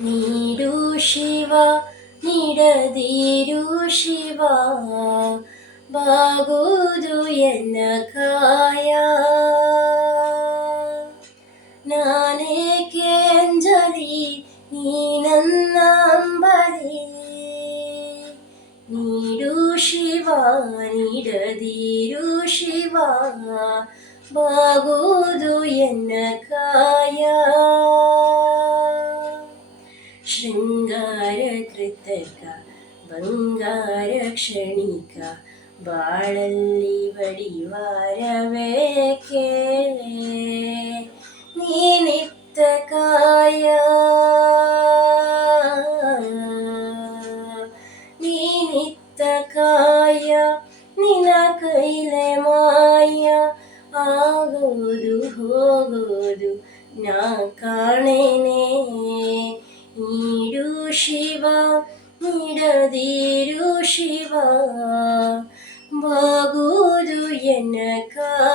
ನೀಡು ಶಿವ ನೀಡದಿರು ಶಿವ ಬಾಗುವುದು ಎನ್ನ ಕಾಯ. ನಾನೇಕೆ ಅಂಜಲಿ ನೀ ನನ್ನ ಅಂಬಲಿ, ನೀಡು ಶಿವ ನೀಡದಿರು ಶಿವ ಬಾಗುವುದು ಎನ್ನ ಕಾಯ. ಶೃಂಗಾರ ಕೃತಕ ಬಂಗಾರ ಕ್ಷಣಿಕ ಬಾಳಲ್ಲಿ ಬಡಿವಾರವೇಕೆ, ನೀನಿತ್ತ ಕಾಯ ನೀನಿತ್ತ ಕಾಯ, ನಿನ್ನ ಕೈಲೆ ಮಾಯ ಆಗೋದು ಹೋಗೋದು ನಾ ಕಾಣೆನೆ. ನೀಡು ಶಿವ ನೀಡದಿರು ಶಿವ ಬಾಗುವುದು ಎನ್ನ ಕಾಯ.